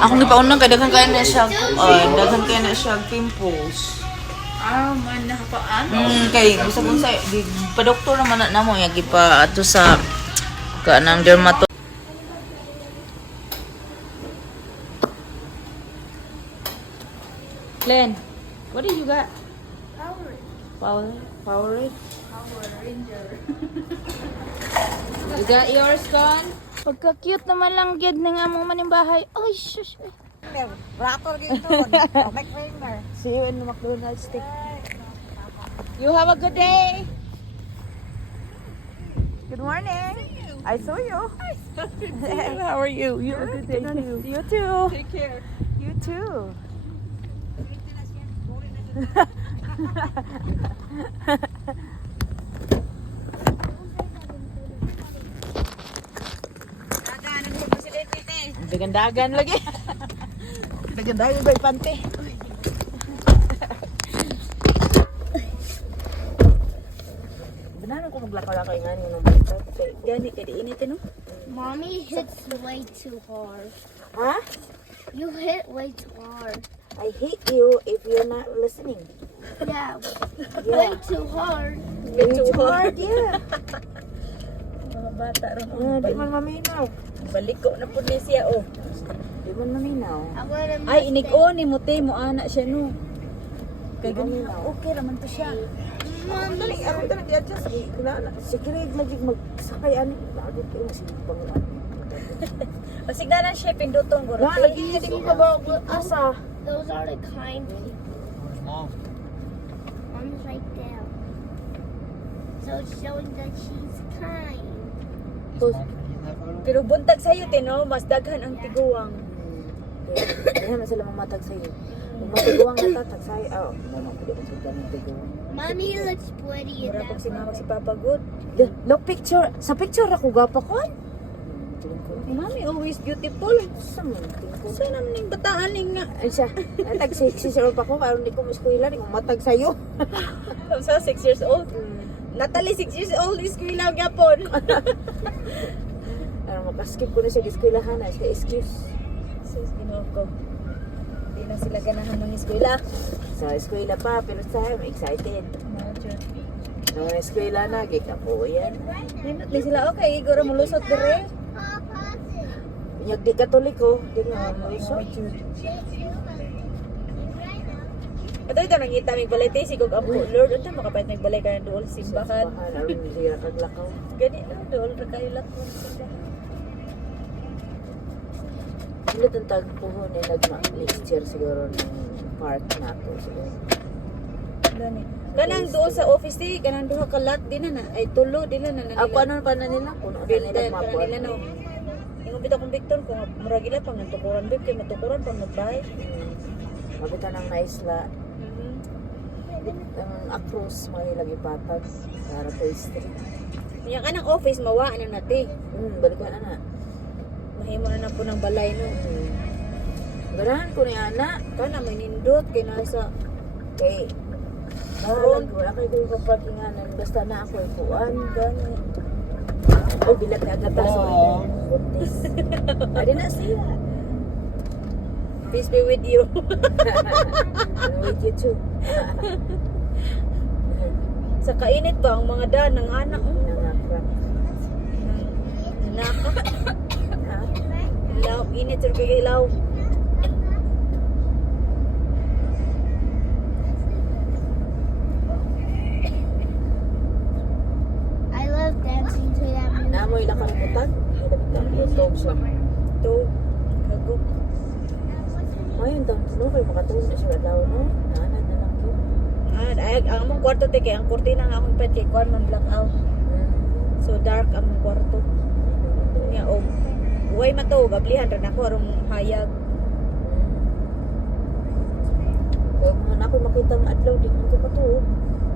Akong gipaunang kay daghan kay na siya daghan kay na siya pimples. Man nakapaan. Kay gusto kong sa di pa doktor naman na mo ya gipa ato sa kanang dermato. Len, what do you got? Power Power Ranger. You got yours gone? Pagka-cute naman lang gyud ning amo man yung bahay. Ay, shush. Rapper gitu. McRainer. See you in the McDonald's stick. You have a good day. Good morning. I saw you. How are you? You have a good day too. You too. Take care. You too. Dagan-dagan lagi. Dagan-dagan ba pante? Benar ko maglakaw-lakaw nga ni nung bata. Gani kay diinit no? Mommy hits way too hard. Ha? You hit way too hard. I hate you if you're not listening. Yeah, Yeah. way too hard. Way too hard, yeah. Mga bata ron. Di man maminaw. Balik ko na pud ni siya oh. Di man maminaw. I want to Ay inig-o ni Mote mo ana siya no. Kay Di man gani maminaw. okay raman to siya. Ang dali, ako dali di-adjust. Sige, lagi magsakay ani. Lagi kayo masipang O sigdanan siya pinduton guro. Nga, lagi hindi ko ka ba asa. Those are the kind people. Mom's right there. So it's showing that she's kind. Pero buntag sayo tino, mas daghan ang tiguang. Kaya naman sila mamatag sa'yo. Kung matiguang na tatag sa'yo, mama ko din sa ganang tiguang. Mommy looks pretty in Mura that pag si mama photo. si Papa good. Look, picture. Sa picture ako gapa ko. Mami always beautiful. Sa munting ko. Sa naman yung bataan nga. Ay siya, natag 6 years old pa ko, karon di ko maskwila, di ko matag sa'yo. Sa 6 years old. Natalie 6 years old is kuilaw gyapon. Ano, makaskip ko na siya giskwelahan, ay siya excuse. Sus Ginoo ko. Di na sila ganahan ng eskwela. Sa eskwela pa, pero sa I'm excited. Nung eskwela na, gika po yan. Di sila okay, iguro mulusot dire. Yung di katoliko, di nga malusot. Ato ito nangita mig balay tay sigog ampo Lord unta makapait mig balay ka dool simbahan. Simbahan, aron siya kaglakaw. Gani na dool ra kayo lakon simbahan. Sila itong tagpuhon niya next year siguro ng park na to. Siguro. Gani. Kanang dool sa office di kanang duha ka lot di na ay tulo di na na. Ako ano pa na nila? Puno na nila Buildan mapon. kanang nila no. Ingon bitaw kong Victor kung murag ila pang natukuran bib kay matukuran pang magbahay. Mabita ng naisla. Ang across may lagi patag para pastry. Nya kanang office mawa na nati. Balik ko na. Mahimo na po ng balay no. Ganahan ko ni ana. Kana may nindot kay nasa Kay Maron, wala kayo ko yung kaparkinganan. Basta na ako ikuan. gani. Ay, bilat na agad sa buntis. Adi na siya. Peace be with you. And with you too. Sa kainit ba ang mga daan ng anak mo? Nangakrap. Naka. Ha? Ilaw, init sir kay ilaw. I love dancing to that music. Naamoy lang kalimutan. Lutog siya. To. Kagok. Ayun, no, kay makatulog na siya daw, no? Naanad na lang yun. Ay, ang among kwarto te kay ang kurtina nga akong pet kay kuan man black out. So dark ang among kwarto. Nya og way matog ablihan ra nako arong hayag. Kaya mga na ako makita ang adlaw, di man ko katulog.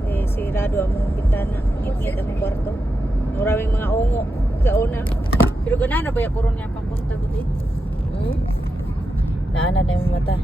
Eh sirado among bintana, ngit-ngit among kwarto. Maraming mga ungo sa una. Pero ganana ba ya kuron nga pangpunta ko di? Naanad na yung mata.